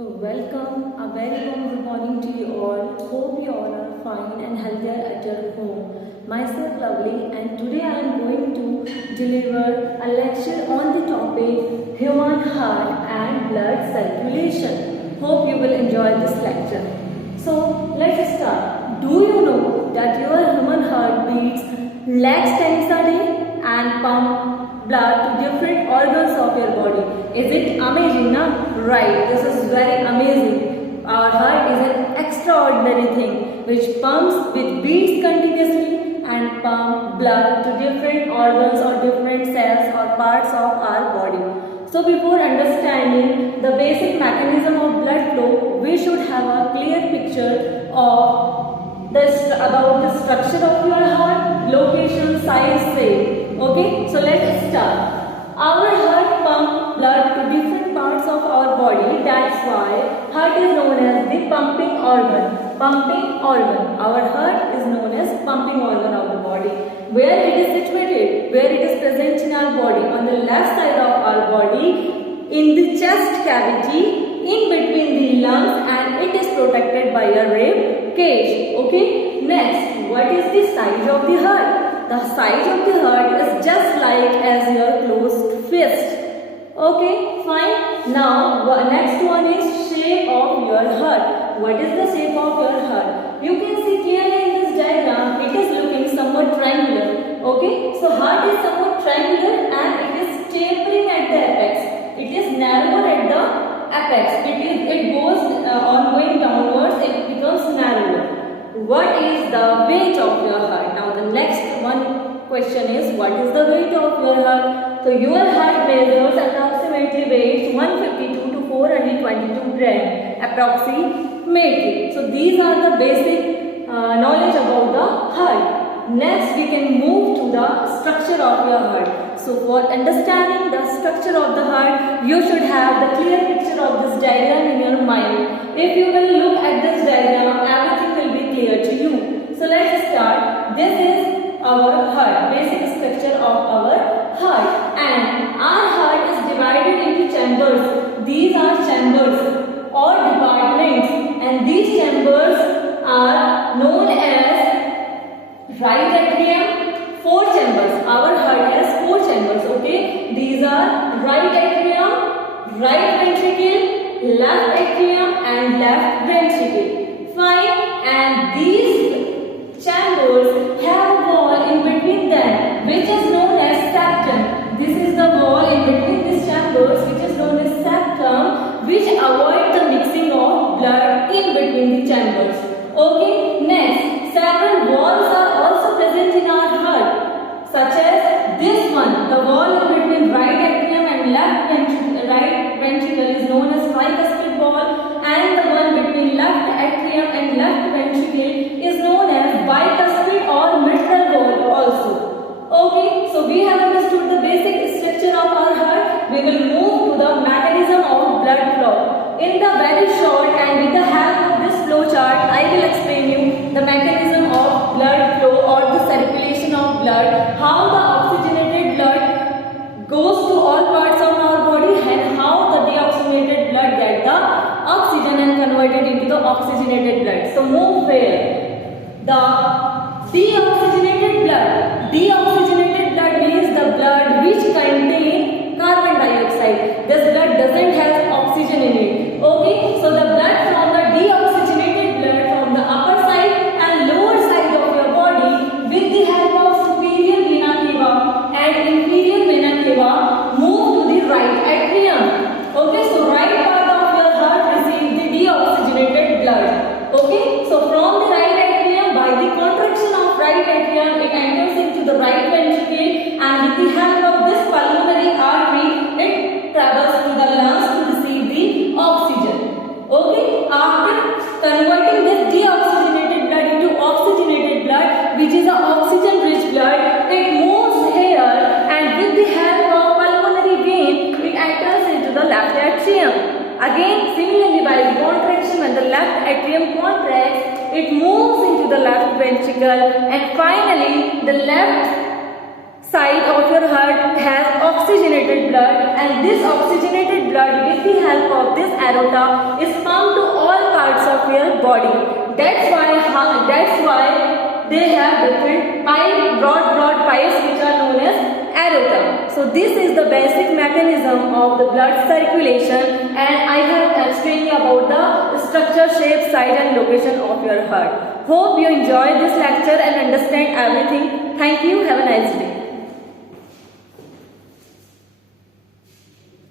Welcome, a very warm good morning to you all. Hope you all are fine and healthier at your home. Myself Lovely, and today I am going to deliver a lecture on the topic human heart and blood circulation. Hope you will enjoy this lecture. So let's start. Do you know that your human heart beats lakhs times a day and pump blood to different organs of your body? Is it amazing, na? Right, this is very amazing. Our heart is an extraordinary thing which pumps with beats continuously and pump blood to different organs or different cells or parts of our body. So before understanding the basic mechanism of blood flow, we should have a clear picture of about the structure of your heart, location, size, shape. Okay, so let's start. Our heart pumps blood to different parts of our body. That's why heart is known as the pumping organ. Pumping organ. Our heart is known as pumping organ of the body. Where it is situated, where it is present in our body, on the left side of our body, in the chest cavity, in between the lungs, and it is protected by a rib cage. Okay. Next, what is the size of the heart? The size of the heart is just like as your closed fist. Okay, fine. Now, next one is shape of your heart. What is the shape of your heart? You can see clearly in this diagram, it is looking somewhat triangular. Okay, so heart is somewhat triangular and it is tapering at the apex. It is narrower at the apex. It goes on going downwards, it becomes narrower. What is the weight of your heart? Now the next one question is, what is the weight of your heart? So your heart measures approximately weighs 152 to 422 grams approximately. So these are the basic knowledge about the heart. Next we can move to the structure of your heart. So for understanding the structure of the heart, you should have the clear picture of this diagram in your mind. If you will look at this diagram, everything will be clear to you. So let's start. This is our heart, basic structure of our heart, and our heart is divided into chambers. These are chambers or departments, and these chambers are known as right atrium, four chambers. Our heart has four chambers. Okay, these are right atrium, right ventricle, left atrium, and left ventricle. Fine, and these chambers have a wall in between them, which is known as septum. This is the wall in between these chambers, which is known as septum, which avoid the mixing of blood in between the chambers. Okay, next, several walls are also present in our heart, such as this one. The wall in between right atrium and left ventricle is known as tricuspid wall, and the one between left atrium and left ventricle is known as bicuspid or mitral wall also. Okay, so we have understood the basic structure of our heart. We will move to the mechanism of blood flow. In the very short and with the help of this flow chart, I will explain you the mechanism of blood flow or the circulation of blood, how the oxygenated blood goes to all parts of our body, and how the deoxygenated blood gets the oxygen and converted into the oxygenated blood. So move here. The deoxygenated blood. Deoxygenated blood means the blood which contains carbon dioxide. This blood doesn't have oxygen in it. Okay, so the blood from the deoxygenated blood from the upper side and lower side of your body, with the help of superior vena cava and inferior vena cava, move to the right atrium. Okay, so right part of your heart receives the deoxygenated blood. Okay, so from the right atrium, by the contraction of right atrium, it enters into the right ventricle, and with the help of this pulmonary artery, it travels to the lungs to receive the oxygen. Okay, after converting this deoxygenated blood into oxygenated blood, which is an oxygen-rich blood, it moves here, and with the help of pulmonary vein, it enters into the left atrium. Again, similarly, by the contraction, when the left atrium contracts, it moves into the left ventricle, and finally, the left side of your heart has oxygenated blood, and this oxygenated blood blood with the help of this aorta is pumped to all parts of your body. That's why they have different broad pipes which are known as aorta. So this is the basic mechanism of the blood circulation, and I have explained you about the structure, shape, size and location of your heart. Hope you enjoyed this lecture and understand everything. Thank you. Have a nice day.